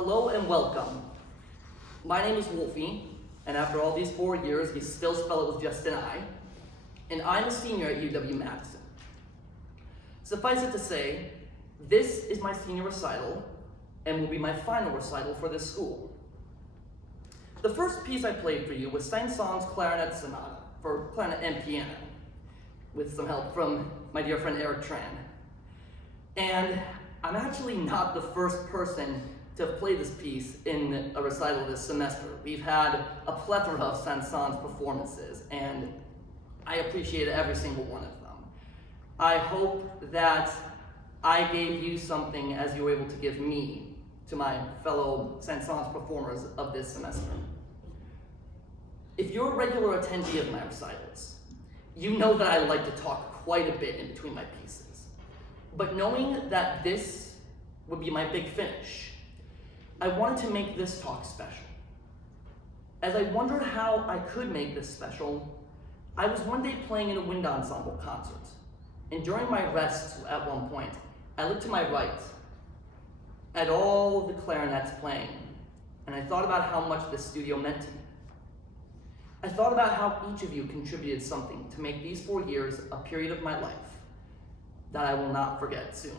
Hello and welcome. My name is Wolfi, and after all these 4 years, we still spell it with just an I, and I'm a senior at UW-Madison. Suffice it to say, this is my senior recital, and will be my final recital for this school. The first piece I played for you was Saint-Saëns Clarinet Sonata for clarinet and piano, with some help from my dear friend Eric Tran. And I'm actually not the first person to have played this piece in a recital this semester. We've had a plethora of Saint-Saëns performances, and I appreciated every single one of them. I hope that I gave you something as you were able to give me to my fellow Saint-Saëns performers of this semester. If you're a regular attendee of my recitals, you know that I like to talk quite a bit in between my pieces. But knowing that this would be my big finish, I wanted to make this talk special. As I wondered how I could make this special, I was one day playing in a wind ensemble concert, and during my rest at one point, I looked to my right at all the clarinets playing, and I thought about how much this studio meant to me. I thought about how each of you contributed something to make these 4 years a period of my life that I will not forget soon.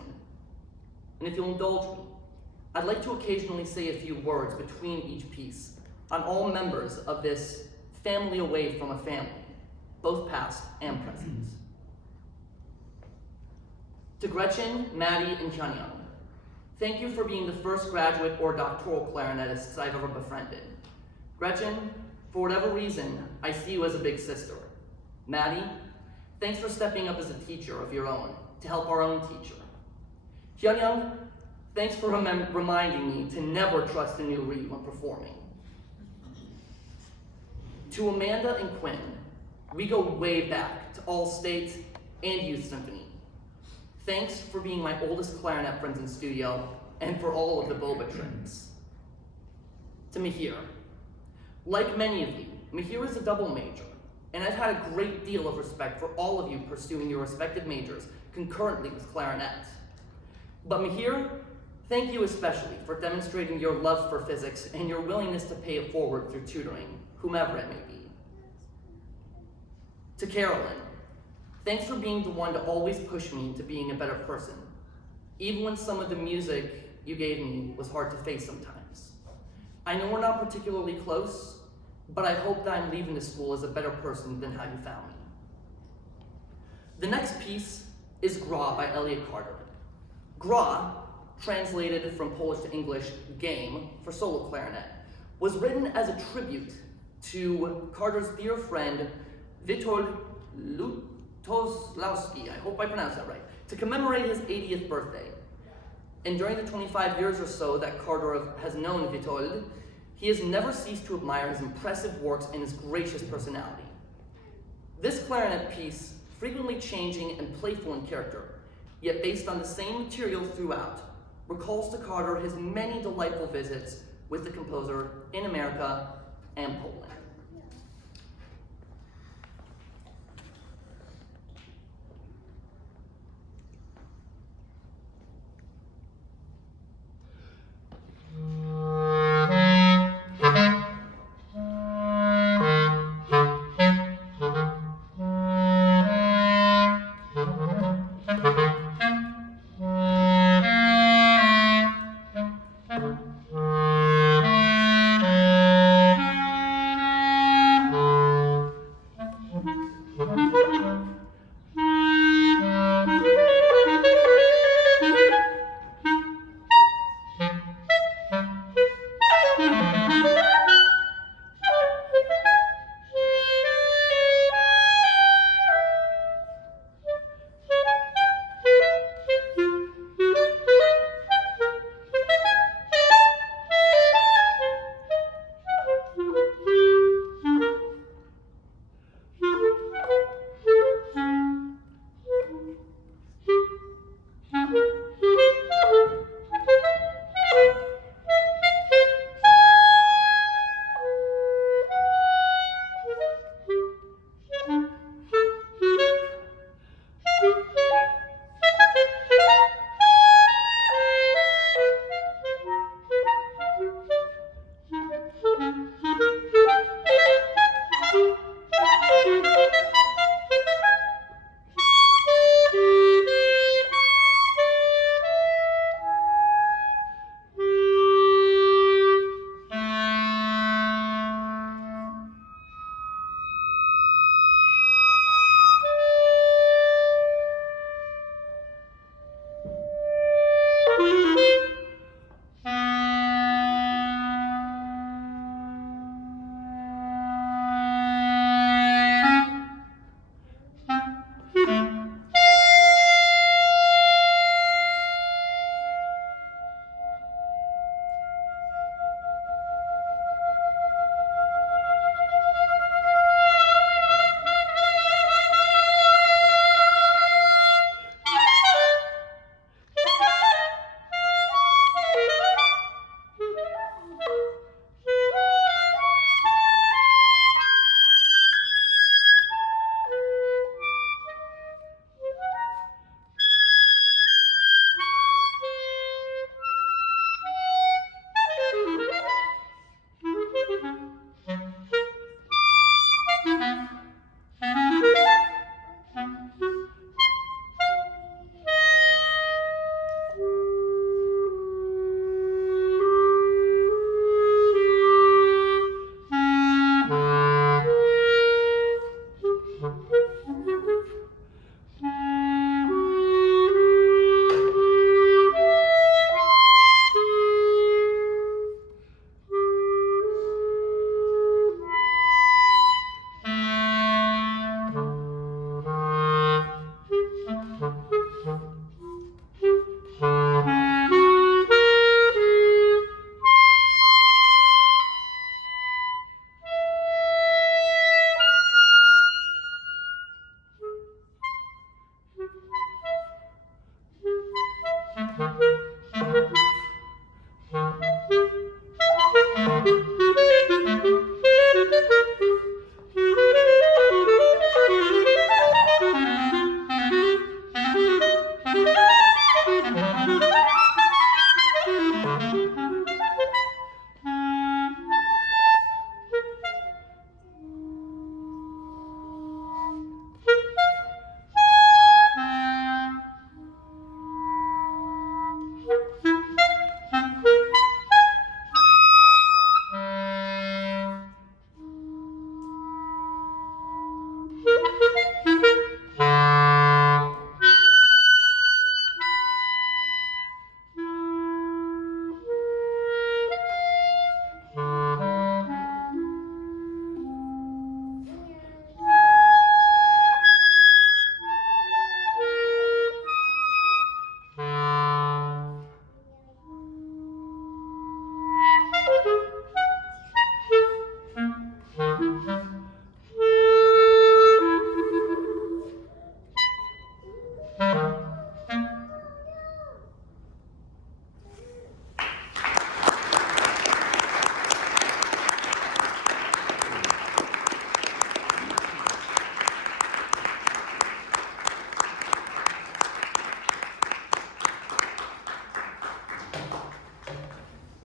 And if you'll indulge me, I'd like to occasionally say a few words between each piece on all members of this family away from a family, both past and present. To Gretchen, Maddie, and Hyunyoung, thank you for being the first graduate or doctoral clarinetists I've ever befriended. Gretchen, for whatever reason, I see you as a big sister. Maddie, thanks for stepping up as a teacher of your own to help our own teacher. Hyunyoung, thanks for reminding me to never trust a new reed when performing. To Amanda and Quinn, we go way back to All State and Youth Symphony. Thanks for being my oldest clarinet friends in studio and for all of the boba trips. To Mihir, like many of you, Mihir is a double major, and I've had a great deal of respect for all of you pursuing your respective majors concurrently with clarinet. But Mihir, thank you especially for demonstrating your love for physics and your willingness to pay it forward through tutoring, whomever it may be. To Carolyn, thanks for being the one to always push me into being a better person, even when some of the music you gave me was hard to face sometimes. I know we're not particularly close, but I hope that I'm leaving the school as a better person than how you found me. The next piece is Gra by Elliott Carter. Gra, translated from Polish to English, game, for solo clarinet, was written as a tribute to Carter's dear friend, Witold Lutosławski, I hope I pronounced that right, to commemorate his 80th birthday. And during the 25 years or so that Carter has known Witold, he has never ceased to admire his impressive works and his gracious personality. This clarinet piece, frequently changing and playful in character, yet based on the same material throughout, recalls to Carter his many delightful visits with the composer in America and Poland.